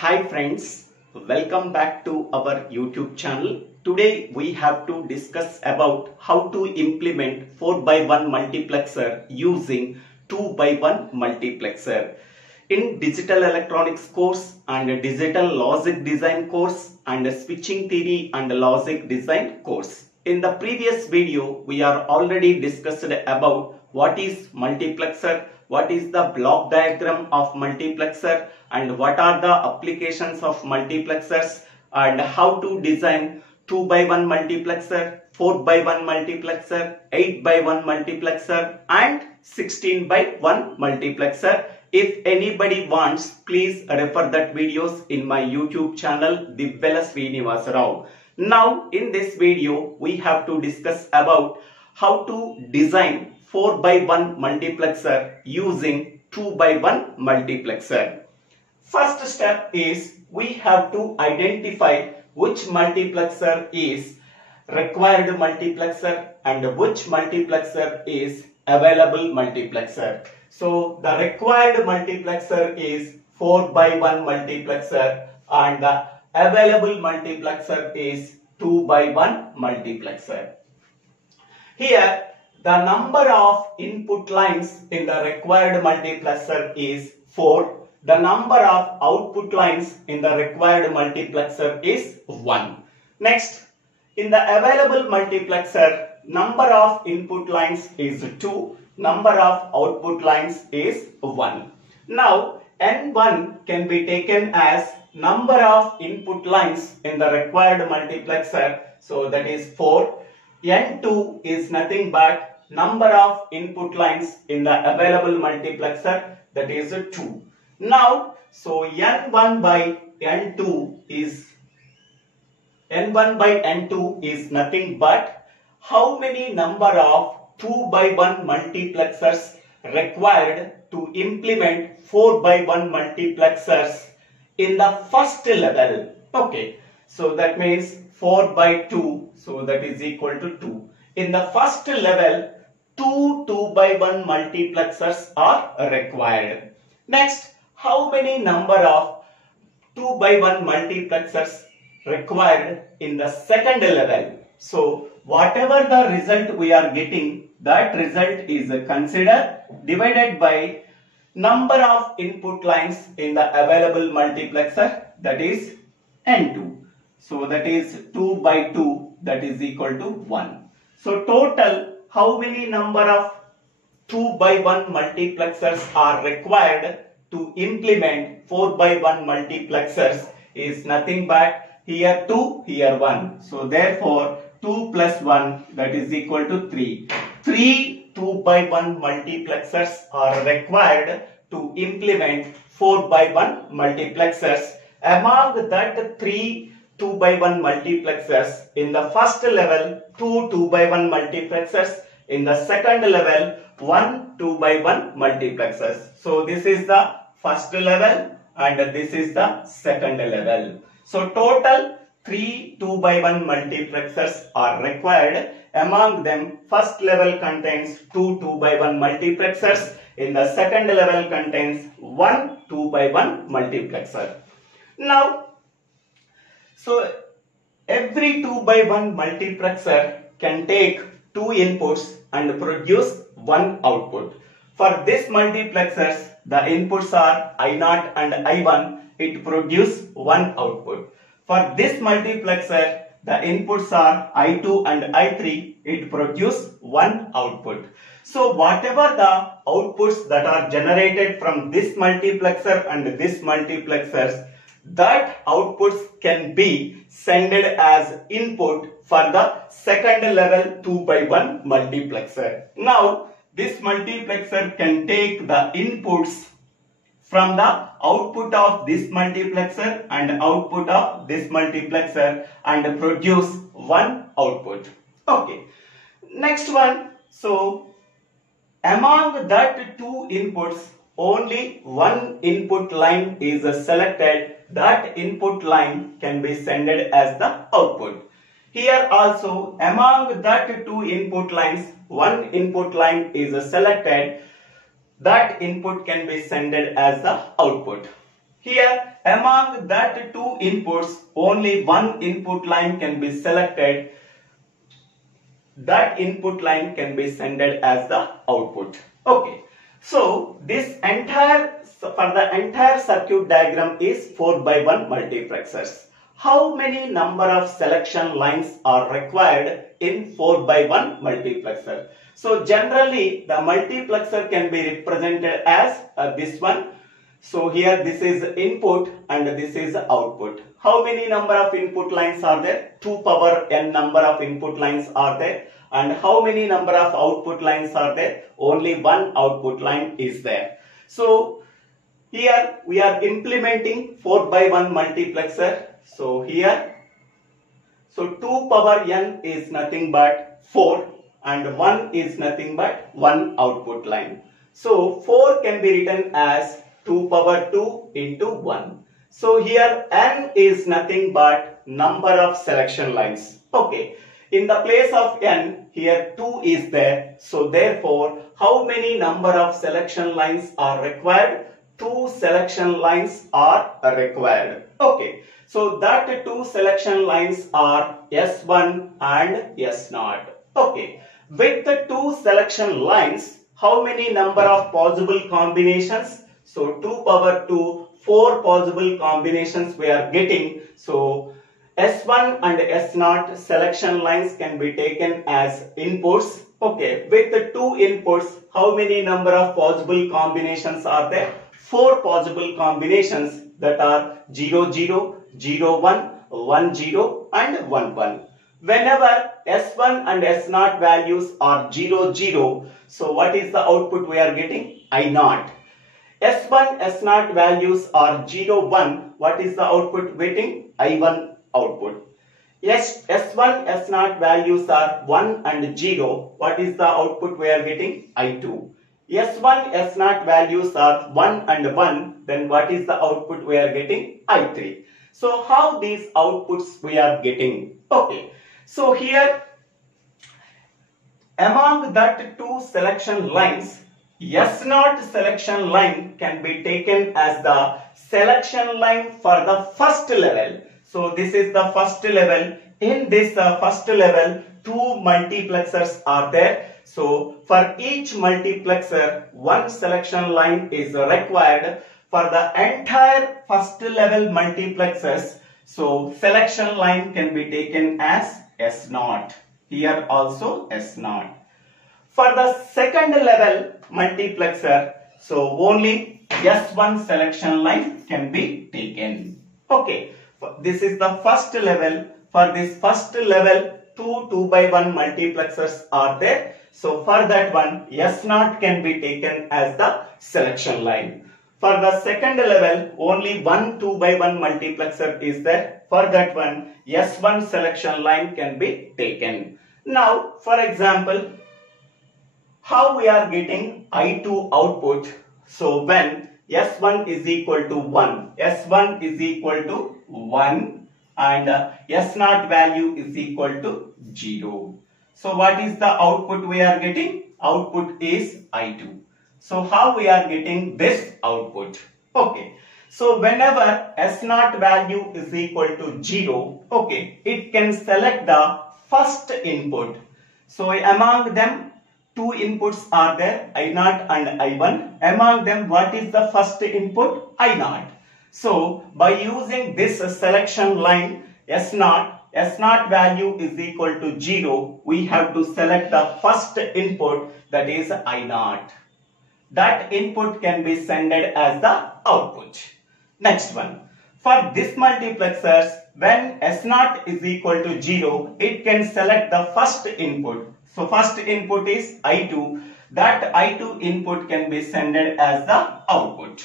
Hi friends, welcome back to our YouTube channel. Today we have to discuss about how to implement 4x1 multiplexer using 2x1 multiplexer. In digital electronics course and digital logic design course and switching theory and logic design course. In the previous video we are already discussed about what is multiplexer, what is the block diagram of multiplexer, and what are the applications of multiplexers, and how to design 2x1 multiplexer, 4x1 multiplexer, 8x1 multiplexer and 16x1 multiplexer. If anybody wants, please refer that videos in my YouTube channel DIVVELA SRINIVASA. Now in this video we have to discuss about how to design 4x1 multiplexer using 2x1 multiplexer. First step is we have to identify which multiplexer is required multiplexer and which multiplexer is available multiplexer. So the required multiplexer is 4x1 multiplexer and the available multiplexer is 2x1 multiplexer. Here the number of input lines in the required multiplexer is 4. The number of output lines in the required multiplexer is 1. Next, in the available multiplexer, number of input lines is 2. Number of output lines is 1. Now, N1 can be taken as number of input lines in the required multiplexer. So that is 4. N2 is nothing but number of input lines in the available multiplexer, that is 2. Now, so N1 by N2 is nothing but how many number of 2x1 multiplexers required to implement 4x1 multiplexers in the first level. Okay, so that means 4 by 2, so that is equal to 2. In the first level, 2x1 multiplexers are required. Next, how many number of 2x1 multiplexers required in the second level? So, whatever the result we are getting, that result is considered divided by number of input lines in the available multiplexer, that is N2. So, that is 2 by 2, that is equal to 1. So, total how many number of 2x1 multiplexers are required to implement 4x1 multiplexers is nothing but here 2, here 1. So therefore 2 plus 1, that is equal to 3. 3 2x1 multiplexers are required to implement 4x1 multiplexers. Among that 3 2x1 multiplexers, in the first level 2 2x1 multiplexers, in the second level 1 2x1 multiplexers. So this is the first level and this is the second level. So total 3 2x1 multiplexers are required. Among them, first level contains 2 2x1 multiplexers. In the second level contains 1 2x1 multiplexer. Now, so every 2x1 multiplexer can take 2 inputs and produce 1 output. For this multiplexers, the inputs are I0 and I1, it produces 1 output. For this multiplexer, the inputs are I2 and I3, it produces 1 output. So whatever the outputs that are generated from this multiplexer and this multiplexers, that outputs can be sent as input for the second level 2x1 multiplexer. Now, this multiplexer can take the inputs from the output of this multiplexer and output of this multiplexer and produce 1 output. Okay. Next one. So, among that 2 inputs, only 1 input line is selected. That input line can be sent as the output. Here also, among that 2 input lines, 1 input line is selected. That input can be sent as the output. Here, among that two inputs, only one input line can be selected. That input line can be sent as the output. Okay. So this for the entire circuit diagram is 4x1 multiplexers. How many number of selection lines are required in 4x1 multiplexer? So generally the multiplexer can be represented as this one. So here this is input and this is output. How many number of input lines are there? 2 power n number of input lines are there. And how many number of output lines are there? Only one output line is there. So here we are implementing 4x1 multiplexer. So here, so 2 power n is nothing but 4 and 1 is nothing but one output line. So 4 can be written as 2 power 2 into 1. So here n is nothing but number of selection lines. Okay. In the place of n, here 2 is there. So therefore, how many number of selection lines are required? 2 selection lines are required. Okay. So that 2 selection lines are S1 and S0. Okay. With the 2 selection lines, how many number of possible combinations? So 2 power 2, 4 possible combinations we are getting. So S1 and S0 selection lines can be taken as inputs. Okay, with the 2 inputs, how many number of possible combinations are there? 4 possible combinations, that are 0, 0, 0, 1, 1, 0 and 1, 1. Whenever S1 and S0 values are 0, 0, so what is the output we are getting? I0. S1, S0 values are 0, 1, what is the output getting? I1 output. Yes, S1, S0 values are 1 and 0. What is the output we are getting? I2. S1, S0 values are 1 and 1. Then what is the output we are getting? I3. So how these outputs we are getting? Okay. So here among that 2 selection lines, S0 selection line can be taken as the selection line for the first level. So this is the first level. In this first level, 2 multiplexers are there. So for each multiplexer, 1 selection line is required. For the entire first level multiplexers, so selection line can be taken as S0. Here also S0. For the second level multiplexer, so only S1 selection line can be taken. Okay. This is the first level. For this first level, 2 2x1 multiplexers are there. So for that one, S0 can be taken as the selection line. For the second level, only one 2x1 multiplexer is there. For that one, S1 selection line can be taken. Now, for example, how we are getting I2 output? So when S1 is equal to 1, S1 is equal to 1 and S0 value is equal to 0. So what is the output we are getting? Output is I2. So how we are getting this output? Okay. So whenever S0 value is equal to 0, okay, it can select the first input. So among them, 2 inputs are there, I0 and I1. Among them, what is the first input? I0. So by using this selection line S0 value is equal to 0, we have to select the first input, that is I0. That input can be sent as the output. Next one. For this multiplexers, when S0 is equal to 0, it can select the first input. So first input is I2. That I2 input can be sent as the output.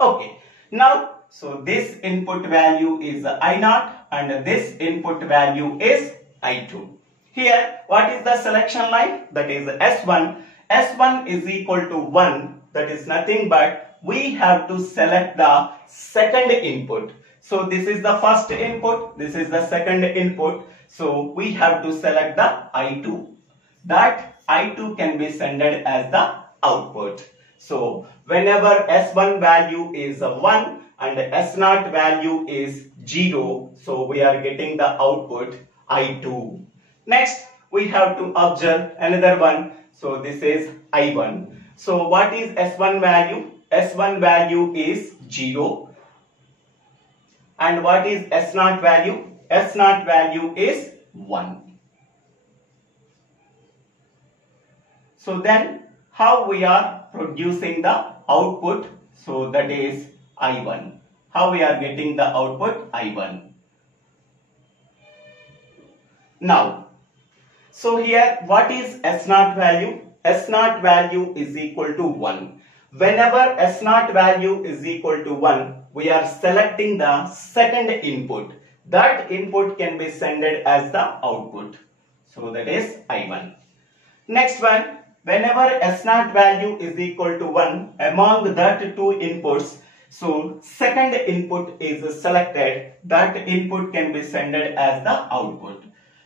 Okay. Now, so this input value is I0 and this input value is I2. Here, what is the selection line? That is S1. S1 is equal to 1. That is nothing but we have to select the second input. So this is the first input. This is the second input. So we have to select the I2. That I2 can be sent as the output. So whenever S1 value is 1 and S0 value is 0. So we are getting the output I2. Next, we have to observe another one. So this is I1. So what is S1 value? S1 value is 0. And what is S0 value? S0 value is 1. So then how we are producing the output? So that is I1. How we are getting the output? I1. Now, so here what is S0 value? S0 value is equal to 1. Whenever S0 value is equal to 1, we are selecting the second input. That input can be sent as the output. So that is I1. Next one, whenever S0 value is equal to 1, among that two inputs, so second input is selected. That input can be sent as the output.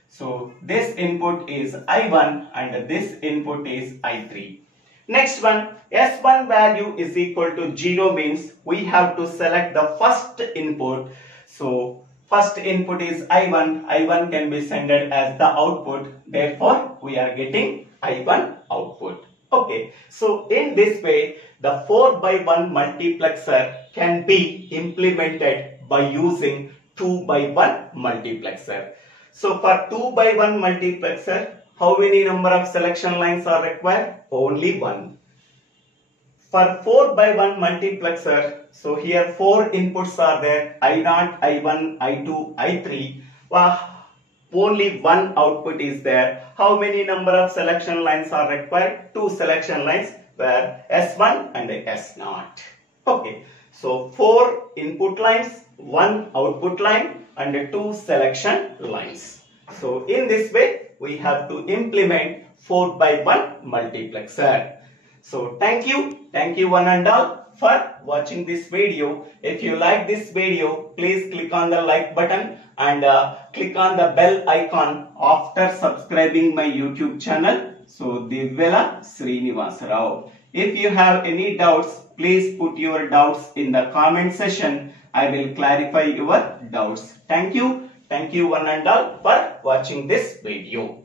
So this input is I1 and this input is I3. Next one, S1 value is equal to 0 means we have to select the first input. So first input is I1. I1 can be sent as the output. Therefore, we are getting I1 output. Okay. So in this way, the 4x1 multiplexer can be implemented by using 2x1 multiplexer. So for 2x1 multiplexer, how many number of selection lines are required? Only one. For 4x1 multiplexer, so here 4 inputs are there, I0, I1, I2, I3. Only one output is there. How many number of selection lines are required? 2 selection lines, where S1 and S0. Okay, so 4 input lines, 1 output line and 2 selection lines. So in this way, we have to implement 4x1 multiplexer. So thank you one and all for watching this video. If you like this video, please click on the like button and click on the bell icon after subscribing my YouTube channel. So DIVVELA SRINIVASA. If you have any doubts, please put your doubts in the comment section. I will clarify your doubts. Thank you one and all for watching this video.